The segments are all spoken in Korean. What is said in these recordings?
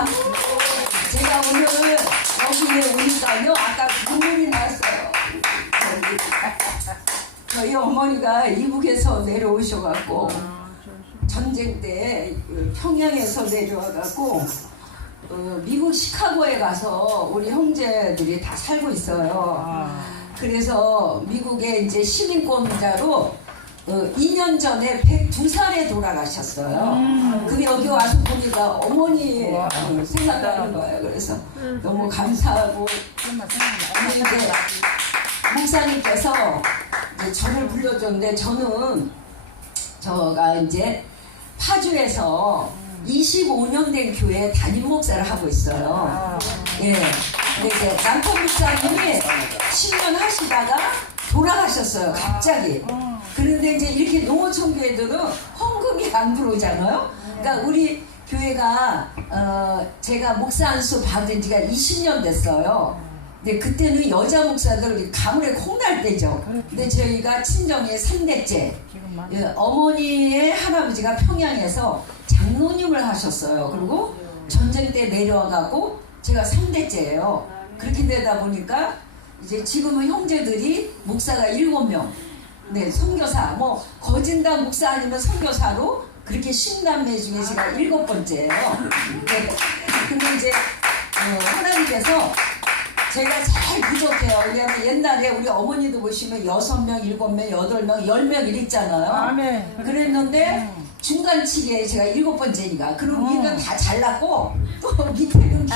반갑습니다. 제가 오늘 여기에 오니까요, 아까 눈물이 났어요. 저희 어머니가 이북에서 내려오셔갖고 전쟁 때 평양에서 내려와갖고 미국 시카고에 가서 우리 형제들이 다 살고 있어요. 그래서 미국에 이제 시민권자로 2년 전에 102살에 돌아가셨어요. 근데 여기 와서 보니까 어머니 생각나는 거예요. 그래서 너무 감사하고 이제 목사님께서 이제 저를 불러줬는데 저가 이제 파주에서 25년 된 교회 담임 목사를 하고 있어요. 예. 근데 이제 남편 목사님이 10년 하시다가 돌아가셨어요. 갑자기. 그런데 이제 이렇게 농어촌 교회들은 헌금이 안 들어오잖아요. 그러니까 우리 교회가 제가 목사 안수 받은 지가 20년 됐어요. 근데 그때는 여자 목사들 가물에 콩날 때죠. 근데 저희가 친정이 3대째. 어머니의 할아버지가 평양에서 장로님을 하셨어요. 그리고 전쟁 때 내려와가고 제가 3대째예요. 그렇게 되다 보니까 이제 지금은 형제들이 목사가 7명. 네, 선교사, 뭐 거진당 목사 아니면 선교사로 그렇게 신남매 중에 제가 7번째예요. 네. 근데 이제 하나님께서 제가 제일 부족해요. 왜냐면 옛날에 우리 어머니도 보시면 6명, 7명, 8명, 10명 이랬잖아요. 아멘. 그랬는데 중간치기에 제가 7번째니까 그리고 위는 다 잘났고 또 밑에는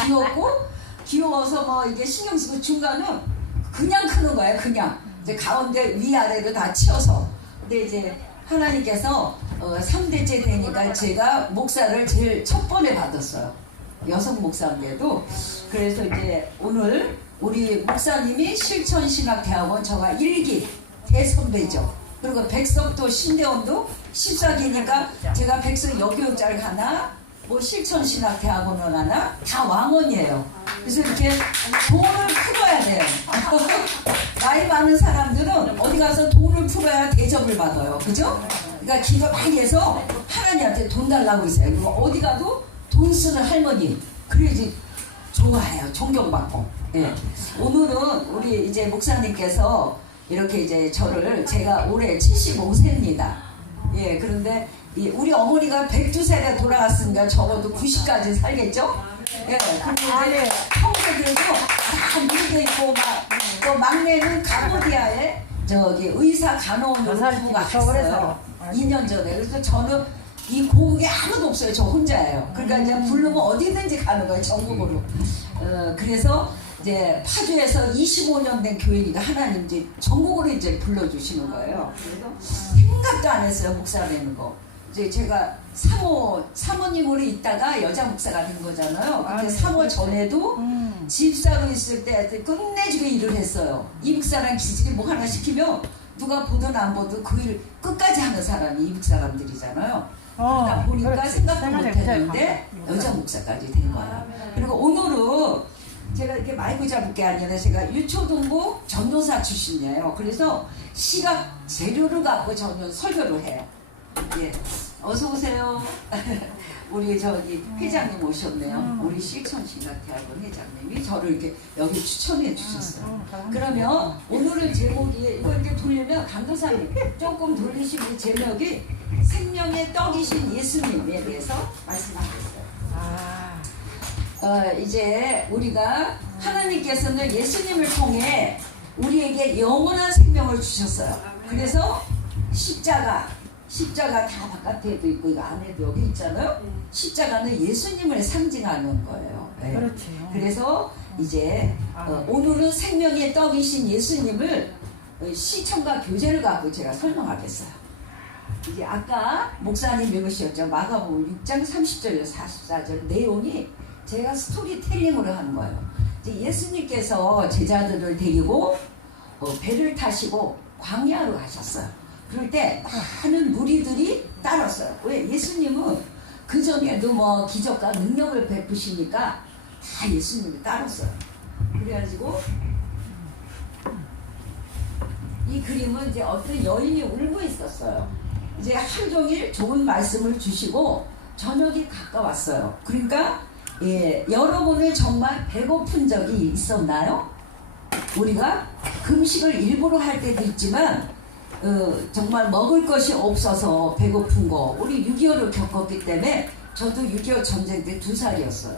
귀여워서 뭐 이게 신경 쓰고 중간은 그냥 크는 거예요. 그냥 이제 가운데 위아래로 다 치워서. 근데 이제 하나님께서 3대째 되니까 제가 목사를 제일 첫 번에 받았어요. 여성 목사인데도. 그래서 이제 오늘 우리 목사님이 실천신학대학원 저가 1기 대선배죠. 그리고 백석도 신대원도 14기니까 제가 백석 여교육자를 가나 뭐 실천신학대학원을 가나 다 왕원이에요. 그래서 이렇게 돈을 풀어야 돼요. 나이 많은 사람들은 어디 가서 돈을 풀어야 대접을 받아요. 그죠? 그러니까 기도 많이 해서 하나님한테 돈 달라고 했어요. 그리고 어디 가도 돈 쓰는 할머니. 그래야지 좋아해요. 존경받고. 예. 오늘은 우리 이제 목사님께서 이렇게 이제 제가 올해 75세입니다. 예, 그런데 우리 어머니가 102살에 돌아갔으니까 적어도 90까지 살겠죠? 예, 그리고 이제 형제들도 다 물도 있고 또 막내는 캄보디아에 의사 간호원으로 부부가 갔어요. 2년 전에. 그래서 저는 이 고국에 아무도 없어요. 저 혼자예요. 그러니까 이제 부르면 어디든지 가는 거예요. 전국으로. 그래서 이제 파주에서 25년 된 교회니까 하나님 이제 전국으로 이제 불러주시는 거예요. 그래서 생각도 안 했어요. 목사 되는 거. 이제 제가 사모님으로 있다가 여자 목사가 된 거잖아요. 근데 사모 전에도 집사로 있을 때 끝내주게 일을 했어요. 이북 사람 기질이 뭐 하나 시키면 누가 보든 안 보든 그 일 끝까지 하는 사람이 이북 사람들이잖아요. 그러다 보니까 그렇지. 생각도 못했는데 여자 목사까지 된 거예요. 그리고 오늘은 제가 이렇게 마이크 잡을 게 아니라 제가 유초동부 전도사 출신이에요. 그래서 시각 재료를 갖고 저는 설교를 해요. 예, 어서 오세요. 우리 회장님 오셨네요. 우리 실천신학대학원 회장님이 저를 이렇게 여기 추천해 주셨어요. 그러면 오늘은 제목이 이거 이렇게 돌리면 강도사님 조금 돌리시면 제목이 생명의 떡이신 예수님에 대해서 말씀하셨어요. 이제 우리가 하나님께서는 예수님을 통해 우리에게 영원한 생명을 주셨어요. 그래서 십자가 다 바깥에도 있고 이거 안에도 여기 있잖아요. 십자가는 예수님을 상징하는 거예요. 네. 그렇죠. 그래서 이제 오늘은 생명의 떡이신 예수님을 시청과 교제를 갖고 제가 설명하겠어요. 이제 아까 목사님 읽으셨죠. 마가복음 6장 30절에서 44절 내용이 제가 스토리텔링으로 하는 거예요. 이제 예수님께서 제자들을 데리고 배를 타시고 광야로 가셨어요. 그럴 때 많은 무리들이 따랐어요. 왜? 예수님은 그전에도 뭐 기적과 능력을 베푸시니까 다 예수님을 따랐어요. 그래가지고 이 그림은 이제 어떤 여인이 울고 있었어요. 이제 하루 종일 좋은 말씀을 주시고 저녁이 가까웠어요. 그러니까 예, 여러분을 정말 배고픈 적이 있었나요? 우리가 금식을 일부러 할 때도 있지만 정말 먹을 것이 없어서 배고픈 거, 우리 6.25를 겪었기 때문에 저도 6.25 전쟁 때 2살이었어요.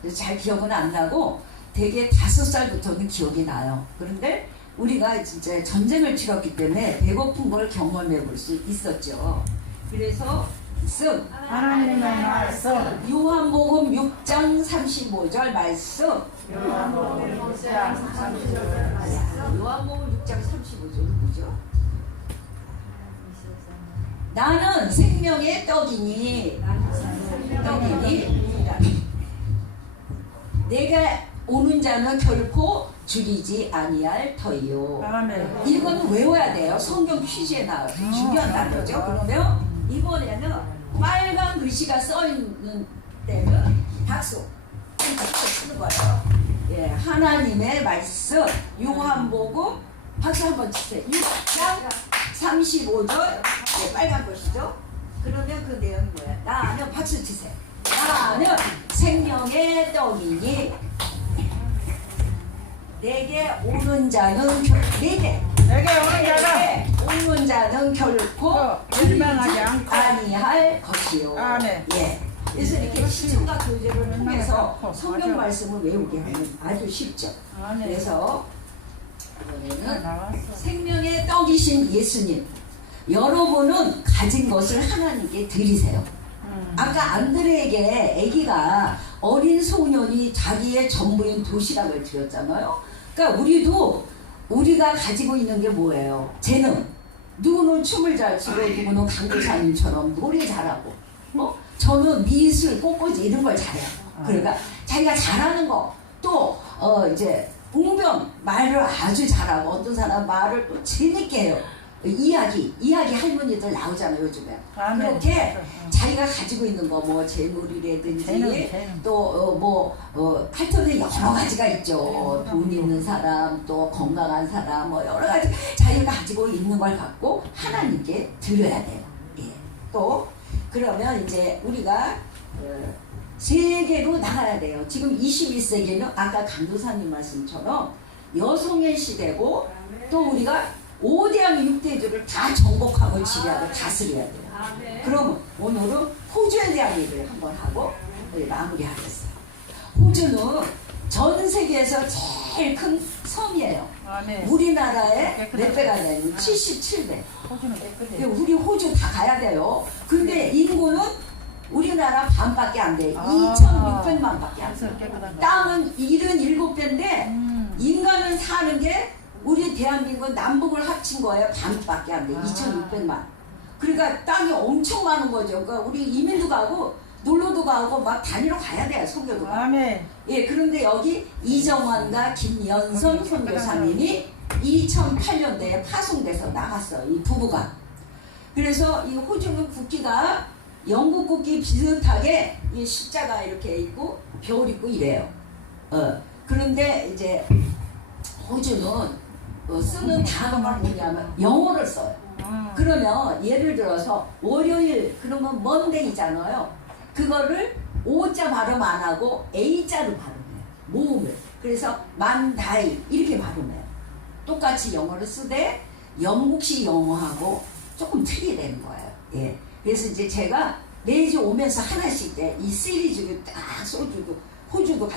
그래서 잘 기억은 안 나고 대개 5살부터는 기억이 나요. 그런데 우리가 진짜 전쟁을 치렀기 때문에 배고픈 걸 경험해 볼 수 있었죠. 그래서 하나님의 말씀. 요한복음 6장 35절 말씀. 요한복음 6장 35절 말씀. 요한복음 6장 35절 뭐죠? 나는 생명의 떡이니 내가 오는 자는 결코 줄이지 아니할 터이요. 아멘. 이건 외워야 돼요. 성경 퀴즈에 나와요. 중요한 단어죠. 그러면 이번에는 빨간 글씨가 써 있는 때는 박수 치는 거예요. 예, 하나님의 말씀 요한복음 박수 한번 치세요. 6장 35절 예, 빨간 글씨죠. 그러면 그 내용이 뭐야? 나는 박수 치세요. 나는 생명의 떡이니 내게 오는 자는 내게 오는 자는 결코 멸망하지 않고 아니할 것이요. 아멘. 예. 그래서 이렇게 시청과 교제를 통해서 않고. 성경 맞아. 말씀을 외우게 하면 아주 쉽죠. 아멘. 그래서 이번에는 나왔어. 생명의 떡이신 예수님, 여러분은 가진 것을 하나님께 드리세요. 아까 안드레에게 아기가 어린 소년이 자기의 전부인 도시락을 드렸잖아요. 그러니까 우리가 가지고 있는 게 뭐예요? 재능. 누구는 춤을 잘 추고 누구는 강도사님처럼 노래 잘하고 저는 미술, 꽃꽂이 이런 걸 잘해요. 그러니까 자기가 잘하는 거 또 이제 웅변 말을 아주 잘하고 어떤 사람 말을 또 재밌게 해요. 이야기 할머니들 나오잖아요 요즘에. 아멘. 그렇게 자기가 가지고 있는 거 뭐 재물이라든지 재능. 또 하여튼 여러 가지가 있죠. 돈 있는 사람 또 건강한 사람 뭐 여러 가지 자기가 가지고 있는 걸 갖고 하나님께 드려야 돼요. 예. 또 그러면 이제 우리가 세계로 나가야 돼요. 지금 21세기는 아까 강도사님 말씀처럼 여성의 시대고 또 우리가 5대양 6대주를 다 정복하고 지배하고 다스려야 돼요. 그럼 오늘은 호주에 대한 얘기를 한번 하고 마무리하겠어요. 호주는 전 세계에서 제일 큰 섬이에요. 아멘. 우리나라의 몇 배가 되는 77배. 호주는 깨끗해. 우리 호주 다 가야 돼요. 근데 인구는 우리나라 반밖에 안 돼. 2,600만 밖에 안 돼. 깨끗한 땅은 77배인데 인간은 사는 게 우리 대한민국 남북을 합친 거예요. 반밖에 안 돼. 2,600만. 그러니까 땅이 엄청 많은 거죠. 그러니까 우리 이민도 가고 놀러도 가고 막 다니러 가야 돼요. 선교도 가고. 아멘. 예, 그런데 여기 이정환과 김연선 선교사님이 2008년도에 파송돼서 나갔어요. 이 부부가. 그래서 이 호주는 국기가 영국 국기 비슷하게 이 십자가 이렇게 있고 별 있고 이래요. 그런데 이제 호주는 쓰는 단어가 뭐냐면 영어를 써요. 그러면 예를 들어서 월요일 그러면 먼데이잖아요. 그거를 오자 발음 안 하고 A자로 발음해요. 모음을. 그래서 만다이 이렇게 발음해요. 똑같이 영어를 쓰되 영국식 영어하고 조금 틀리게 되는 거예요. 예. 그래서 이제 제가 매주 오면서 하나씩 이 시리즈를 딱 써주고 호주도 갈